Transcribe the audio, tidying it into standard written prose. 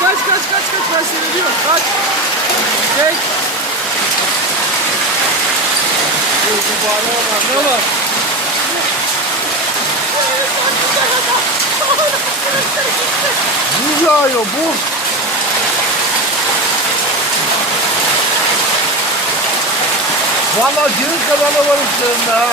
kaç ben seviyorum. Kaç. Çek. Bu balığa bak. Ne var? Buz yağıyor buz. Valla deniz kadar var üstlerinde ha.